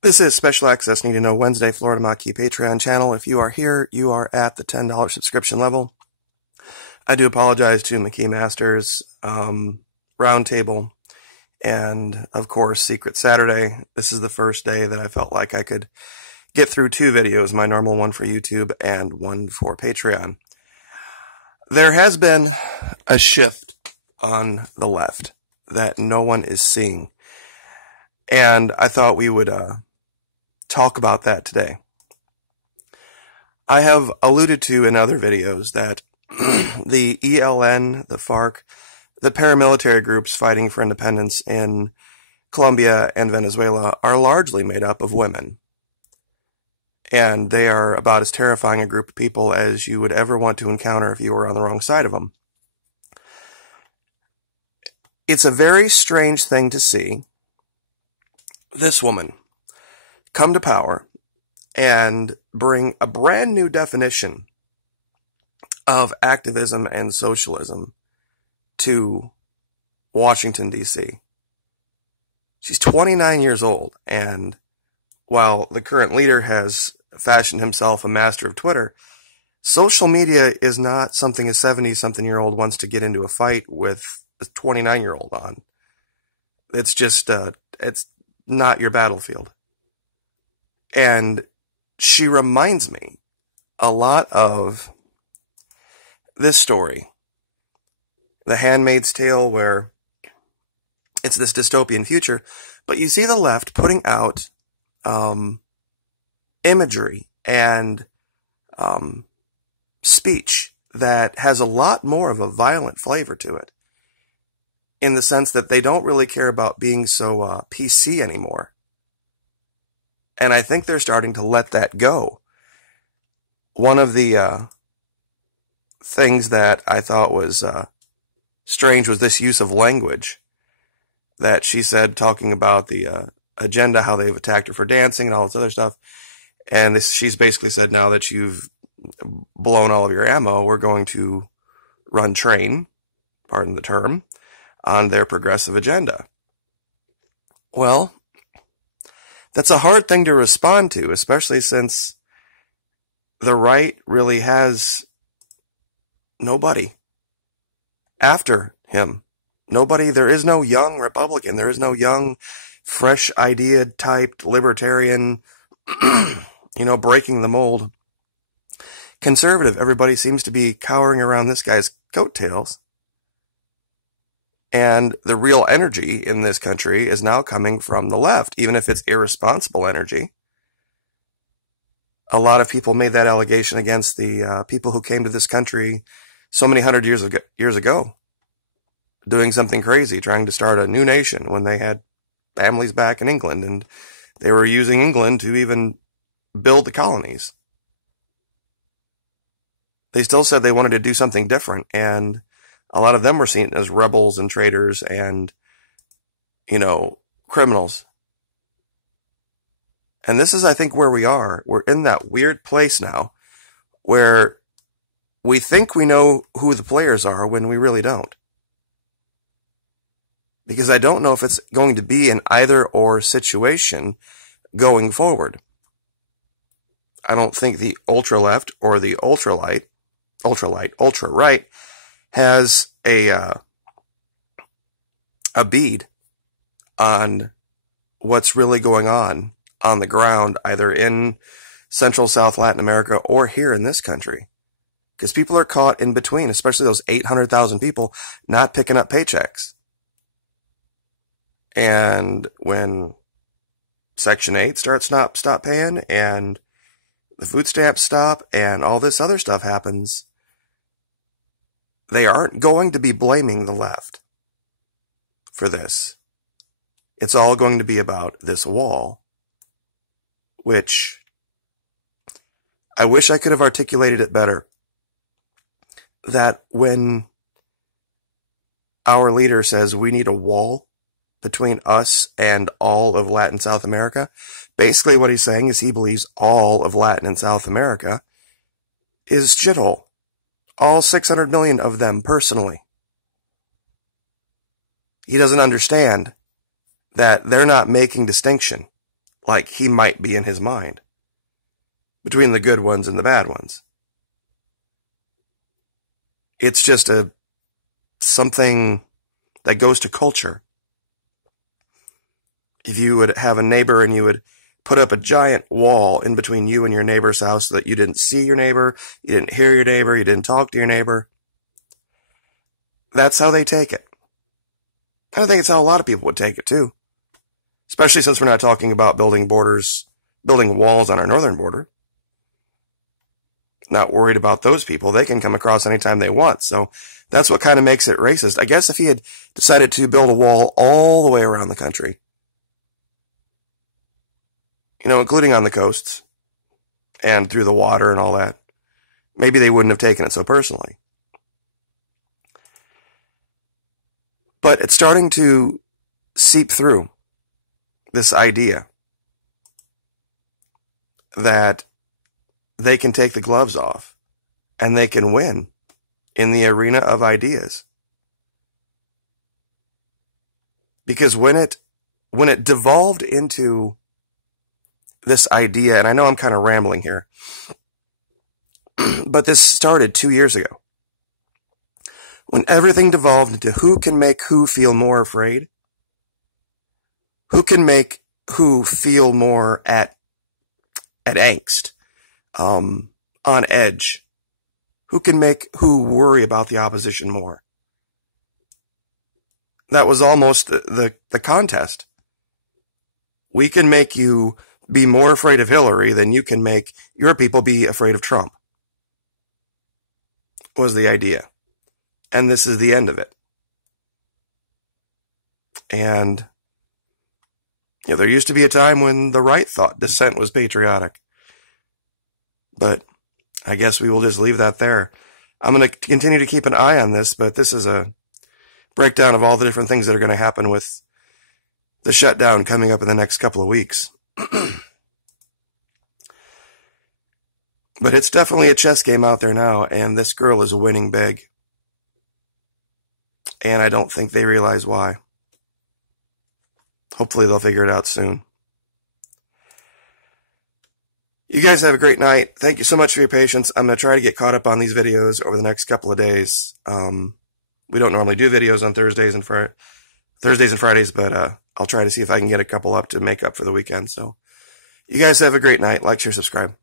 This is Special Access Need to Know Wednesday, Florida Maquis Patreon channel. If you are here, you are at the $10 subscription level. I do apologize to Maquis Masters, Roundtable, and of course Secret Saturday. This is the first day that I felt like I could get through two videos, my normal one for YouTube and one for Patreon. There has been a shift on the left that no one is seeing, and I thought we would talk about that today. I have alluded to in other videos that the ELN, the FARC, the paramilitary groups fighting for independence in Colombia and Venezuela are largely made up of women. And they are about as terrifying a group of people as you would ever want to encounter if you were on the wrong side of them. It's a very strange thing to see this woman come to power and bring a brand new definition of activism and socialism to Washington, D.C. She's 29 years old, and while the current leader has fashioned himself a master of Twitter, social media is not something a 70-something-year-old wants to get into a fight with a 29-year-old on. It's just, it's not your battlefield. And she reminds me a lot of this story, The Handmaid's Tale, where it's this dystopian future, but you see the left putting out imagery and speech that has a lot more of a violent flavor to it, in the sense that they don't really care about being so PC anymore. And I think they're starting to let that go. One of the things that I thought was strange was this use of language that she said, talking about the agenda, how they've attacked her for dancing and all this other stuff. And she's basically said, now that you've blown all of your ammo, we're going to run train, pardon the term, on their progressive agenda. Well, that's a hard thing to respond to, especially since the right really has nobody after him. Nobody, there is no young Republican, there is no young, fresh idea typed libertarian, breaking the mold conservative. Everybody seems to be cowering around this guy's coattails. And the real energy in this country is now coming from the left, even if it's irresponsible energy. A lot of people made that allegation against the people who came to this country so many hundred years ago, doing something crazy, trying to start a new nation when they had families back in England, and they were using England to even build the colonies. They still said they wanted to do something different, and a lot of them were seen as rebels and traitors and, criminals. And this is, I think, where we are. We're in that weird place now where we think we know who the players are when we really don't. Because I don't know if it's going to be an either-or situation going forward. I don't think the ultra-left or the ultra-right has a bead on what's really going on the ground, either in Central South Latin America or here in this country. Because people are caught in between, especially those 800,000 people not picking up paychecks. And when Section 8 stop paying, and the food stamps stop, and all this other stuff happens, they aren't going to be blaming the left for this. It's all going to be about this wall, which I wish I could have articulated it better. That when our leader says we need a wall between us and all of Latin South America, basically what he's saying is he believes all of Latin and South America is shithole. All 600 million of them personally. He doesn't understand that they're not making distinction like he might be in his mind, between the good ones and the bad ones. It's just something that goes to culture. If you would have a neighbor and you would put up a giant wall in between you and your neighbor's house so that you didn't see your neighbor, you didn't hear your neighbor, you didn't talk to your neighbor, that's how they take it. And I think it's how a lot of people would take it too. Especially since we're not talking about building walls on our northern border. Not worried about those people. They can come across anytime they want. So that's what kind of makes it racist. I guess if he had decided to build a wall all the way around the country, including on the coasts and through the water and all that, maybe they wouldn't have taken it so personally. But it's starting to seep through, this idea that they can take the gloves off and they can win in the arena of ideas. Because when it devolved into this idea, and I know I'm kind of rambling here, but this started 2 years ago. When everything devolved into who can make who feel more afraid, who can make who feel more at angst, on edge, who can make who worry about the opposition more. That was almost the contest. We can make you be more afraid of Hillary than you can make your people be afraid of Trump, was the idea. And this is the end of it. And there used to be a time when the right thought dissent was patriotic. But I guess we will just leave that there. I'm going to continue to keep an eye on this, but this is a breakdown of all the different things that are going to happen with the shutdown coming up in the next couple of weeks. But it's definitely a chess game out there now, and this girl is winning big. And I don't think they realize why. Hopefully they'll figure it out soon. You guys have a great night. Thank you so much for your patience. I'm going to try to get caught up on these videos over the next couple of days. We don't normally do videos on Thursdays and Fridays, but I'll try to see if I can get a couple up to make up for the weekend. So you guys have a great night. Like, share, subscribe.